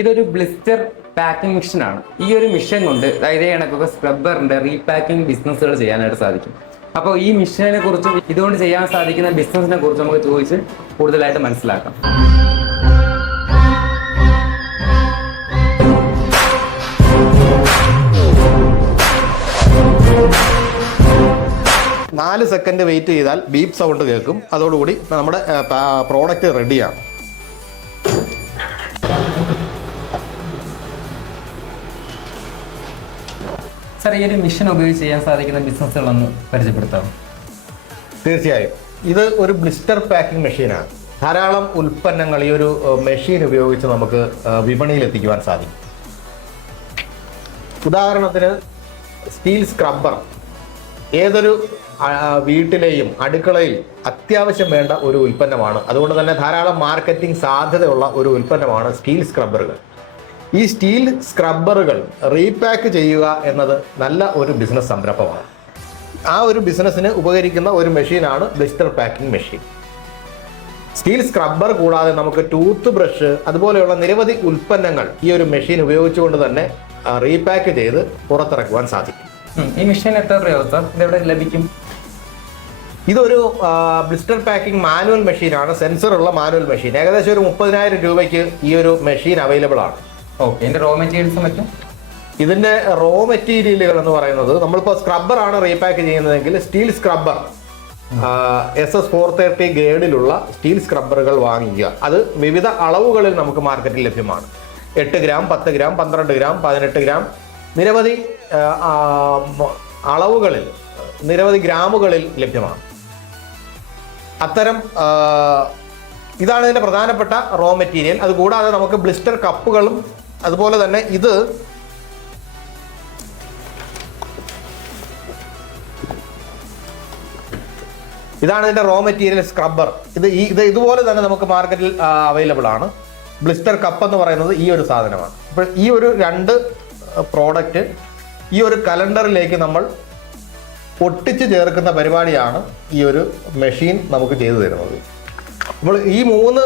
ഇതൊരു blister packing മെഷീനാണ്. ഈ ഒരു മെഷീൻ കൊണ്ട് ഇതേ കണക്കൊക്കെ സ്ക്രബ്ബറിന്റെ റീപാക്കിംഗ് ബിസിനസ്സുകൾ ചെയ്യാനായിട്ട് സാധിക്കും. അപ്പോൾ ഈ മെഷീനെ കുറിച്ചും ഇതുകൊണ്ട് ചെയ്യാൻ സാധിക്കുന്ന ബിസിനസിനെ കുറിച്ച് നമുക്ക് ചോദിച്ച് കൂടുതലായിട്ട് മനസ്സിലാക്കാം. 4 സെക്കൻഡ് വെയിറ്റ് ചെയ്താൽ ബീപ്പ് സൗണ്ട് കേൾക്കും. അതോടുകൂടി നമ്മുടെ പ്രോഡക്റ്റ് റെഡിയാണ്. സാർ, ഈ ഒരു മെഷീൻ ഉപയോഗിച്ച് ചെയ്യാൻ സാധിക്കുന്ന ബിസിനസ്സുകളൊന്ന് പരിചയപ്പെടുത്താം. തീർച്ചയായും. ഇത് ഒരു ബ്ലിസ്റ്റർ പാക്കിംഗ് മെഷീനാണ്. ധാരാളം ഉൽപ്പന്നങ്ങൾ ഈ ഒരു മെഷീൻ ഉപയോഗിച്ച് നമുക്ക് വിപണിയിൽ എത്തിക്കുവാൻ സാധിക്കും. ഉദാഹരണത്തിന് സ്റ്റീൽ സ്ക്രബ്ബർ ഏതൊരു വീട്ടിലെയും അടുക്കളയിൽ അത്യാവശ്യം വേണ്ട ഒരു ഉൽപ്പന്നമാണ്. അതുകൊണ്ട് തന്നെ ധാരാളം മാർക്കറ്റിംഗ് സാധ്യതയുള്ള ഒരു ഉൽപ്പന്നമാണ് സ്റ്റീൽ സ്ക്രബ്ബറുകൾ. ഈ സ്റ്റീൽ സ്ക്രബ്ബറുകൾ റീപാക്ക് ചെയ്യുക എന്നത് നല്ല ഒരു ബിസിനസ് സംരംഭമാണ്. ആ ഒരു ബിസിനസ്സിന് ഉപകരിക്കുന്ന ഒരു മെഷീനാണ് blister packing machine. Steel scrubber കൂടാതെ നമുക്ക് ടൂത്ത് ബ്രഷ് അതുപോലെയുള്ള നിരവധി ഉൽപ്പന്നങ്ങൾ ഈ ഒരു മെഷീൻ ഉപയോഗിച്ചുകൊണ്ട് തന്നെ റീപാക്ക് ചെയ്ത് പുറത്തിറക്കുവാൻ സാധിക്കും. ഈ മെഷീൻ എത്ര രൂപയാവും സാർ? ഇതെവിടെ ലഭിക്കും? ഇതൊരു ബ്ലിസ്റ്റർ പാക്കിംഗ് മാനുവൽ മെഷീനാണ്. സെൻസറുള്ള മാനുവൽ മെഷീൻ. ഏകദേശം ഒരു 30,000 രൂപയ്ക്ക് ഈ ഒരു മെഷീൻ അവൈലബിൾ ആണ്. ഓക്കെ. ഇതിന്റെ റോ മെറ്റീരിയൽസും മറ്റും? ഇതിന്റെ റോ മെറ്റീരിയലുകൾ എന്ന് പറയുന്നത്, നമ്മളിപ്പോൾ സ്ക്രബ്ബർ ആണ് റീപാക്ക് ചെയ്യുന്നതെങ്കിൽ സ്റ്റീൽ സ്ക്രബ്ബർ SS 430 ഗ്രേഡിലുള്ള സ്റ്റീൽ സ്ക്രബ്ബറുകൾ വാങ്ങിക്കുക. അത് വിവിധ അളവുകളിൽ നമുക്ക് മാർക്കറ്റിൽ ലഭ്യമാണ്. 8 ഗ്രാം, 10 ഗ്രാം, 12 ഗ്രാം, 18 ഗ്രാം, നിരവധി അളവുകളിൽ, നിരവധി ഗ്രാമുകളിൽ ലഭ്യമാണ്. അത്തരം ഇതാണ് ഇതിന്റെ പ്രധാനപ്പെട്ട റോ മെറ്റീരിയൽ. അതുകൂടാതെ നമുക്ക് ബ്ലിസ്റ്റർ കപ്പുകളും അതുപോലെ തന്നെ ഇതാണ് ഇതിന്റെ റോ മെറ്റീരിയൽ സ്ക്രബ്ബർ. ഇതുപോലെ തന്നെ നമുക്ക് മാർക്കറ്റിൽ അവൈലബിൾ ആണ്. ബ്ലിസ്റ്റർ കപ്പ് എന്ന് പറയുന്നത് ഈ ഒരു സാധനമാണ്. അപ്പോൾ ഈ ഒരു 2 പ്രോഡക്റ്റ് ഈ ഒരു കലണ്ടറിലേക്ക് നമ്മൾ ഒട്ടിച്ച് ചേർക്കുന്ന പരിപാടിയാണ് ഈ ഒരു മെഷീൻ നമുക്ക് ചെയ്തു തരുന്നത്. നമ്മൾ ഈ 3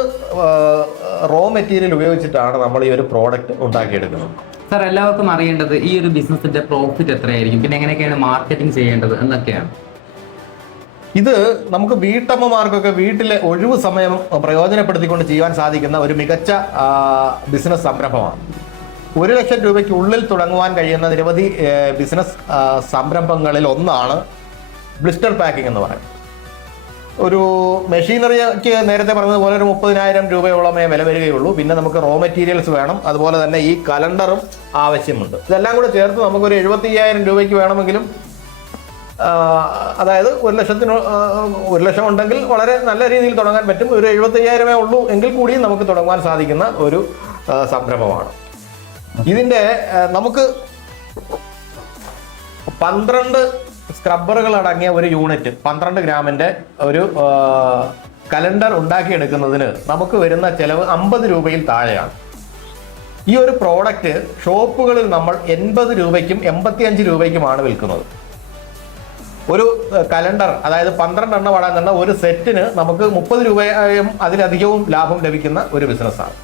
റോ മെറ്റീരിയൽ ഉപയോഗിച്ചിട്ടാണ് നമ്മൾ ഈ ഒരു പ്രോഡക്റ്റ് ഉണ്ടാക്കിയെടുക്കുന്നത്. സാർ, എല്ലാവർക്കും അറിയേണ്ടത് ഈ ഒരു ബിസിനസിന്റെ പ്രോഫിറ്റ് എത്രയായിരിക്കും, പിന്നെ എങ്ങനെയൊക്കെയാണ് മാർക്കറ്റിംഗ് ചെയ്യേണ്ടത് എന്നൊക്കെയാണ്. ഇത് നമുക്ക് വീട്ടമ്മമാർക്കൊക്കെ വീട്ടിലെ ഒഴിവു സമയം പ്രയോജനപ്പെടുത്തിക്കൊണ്ട് ചെയ്യാൻ സാധിക്കുന്ന ഒരു മികച്ച ബിസിനസ് സംരംഭമാണ്. 1 ലക്ഷം രൂപയ്ക്ക് ഉള്ളിൽ തുടങ്ങുവാൻ കഴിയുന്ന നിരവധി ബിസിനസ് സംരംഭങ്ങളിൽ ഒന്നാണ് ബ്ലിസ്റ്റർ പാക്കിംഗ് എന്ന് പറയുന്നത്. ഒരു മെഷീനറിക്ക് നേരത്തെ പറഞ്ഞതുപോലെ ഒരു 30,000 രൂപയോളമേ വില വരികയുള്ളൂ. പിന്നെ നമുക്ക് റോ മെറ്റീരിയൽസ് വേണം. അതുപോലെ തന്നെ ഈ കലണ്ടറും ആവശ്യമുണ്ട്. ഇതെല്ലാം കൂടെ ചേർത്ത് നമുക്കൊരു 75,000 രൂപയ്ക്ക് വേണമെങ്കിലും, അതായത് 1 ലക്ഷം ഉണ്ടെങ്കിൽ വളരെ നല്ല രീതിയിൽ തുടങ്ങാൻ പറ്റും. ഒരു 75,000 ഉള്ളൂ എങ്കിൽ കൂടിയും നമുക്ക് തുടങ്ങാൻ സാധിക്കുന്ന ഒരു സംരംഭമാണ്. ഇതിൻ്റെ നമുക്ക് 12 സ്ക്രബ്ബറുകൾ അടങ്ങിയ ഒരു യൂണിറ്റ്, 12 ഗ്രാമിൻ്റെ ഒരു കലണ്ടർ ഉണ്ടാക്കിയെടുക്കുന്നതിന് നമുക്ക് വരുന്ന ചെലവ് 50 രൂപയിൽ താഴെയാണ്. ഈ ഒരു പ്രോഡക്റ്റ് ഷോപ്പുകളിൽ നമ്മൾ 80 രൂപയ്ക്കും 85 രൂപയ്ക്കുമാണ് വിൽക്കുന്നത്. ഒരു കലണ്ടർ, അതായത് 12 എണ്ണം അടങ്ങുന്ന ഒരു സെറ്റിന് നമുക്ക് 30 രൂപയും അതിലധികവും ലാഭം ലഭിക്കുന്ന ഒരു ബിസിനസ്സാണ്.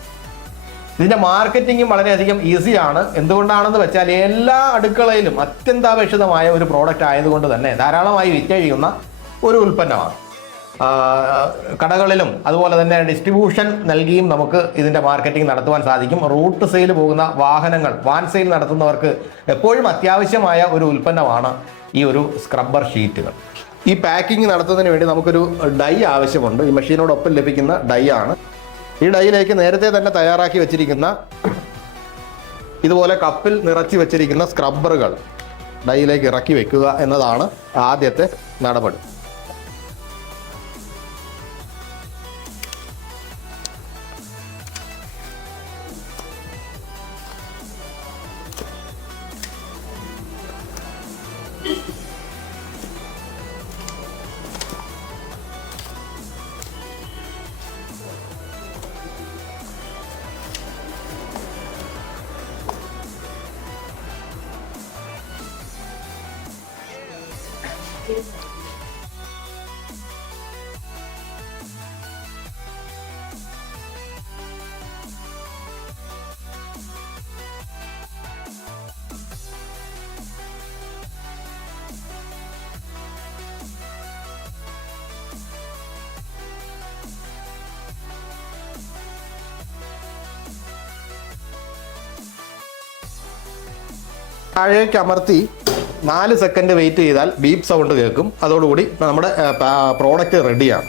ഇതിൻ്റെ മാർക്കറ്റിങ്ങും വളരെയധികം ഈസിയാണ്. എന്തുകൊണ്ടാണെന്ന് വെച്ചാൽ എല്ലാ അടുക്കളയിലും അത്യന്താപേക്ഷിതമായ ഒരു പ്രോഡക്റ്റ് ആയതുകൊണ്ട് തന്നെ ധാരാളമായി വിറ്റഴിയുന്ന ഒരു ഉൽപ്പന്നമാണ്. കടകളിലും അതുപോലെ തന്നെ ഡിസ്ട്രിബ്യൂഷൻ നൽകിയും നമുക്ക് ഇതിൻ്റെ മാർക്കറ്റിംഗ് നടത്തുവാൻ സാധിക്കും. റൂട്ട് സെയിൽ പോകുന്ന വാഹനങ്ങൾ, വാൻ സെയിൽ നടത്തുന്നവർക്ക് എപ്പോഴും അത്യാവശ്യമായ ഒരു ഉൽപ്പന്നമാണ് ഈ ഒരു സ്ക്രബ്ബർ ഷീറ്റുകൾ. ഈ പാക്കിംഗ് നടത്തുന്നതിന് വേണ്ടി നമുക്കൊരു ഡൈ ആവശ്യമുണ്ട്. ഈ മെഷീനോടൊപ്പം ലഭിക്കുന്ന ഡൈ ആണ്. ഈ ഡൈയിലേക്ക് നേരത്തെ തന്നെ തയ്യാറാക്കി വെച്ചിരിക്കുന്ന, ഇതുപോലെ കപ്പിൽ നിറച്ച് വെച്ചിരിക്കുന്ന സ്ക്രബ്ബറുകൾ ഡൈയിലേക്ക് ഇറക്കി വെക്കുക എന്നതാണ് ആദ്യത്തെ നടപടി. താഴേക്ക് അമർത്തി 4 സെക്കൻഡ് വെയിറ്റ് ചെയ്താൽ ബീപ്പ് സൗണ്ട് കേൾക്കും. അതോടുകൂടി നമ്മുടെ പ്രോഡക്റ്റ് റെഡിയാണ്.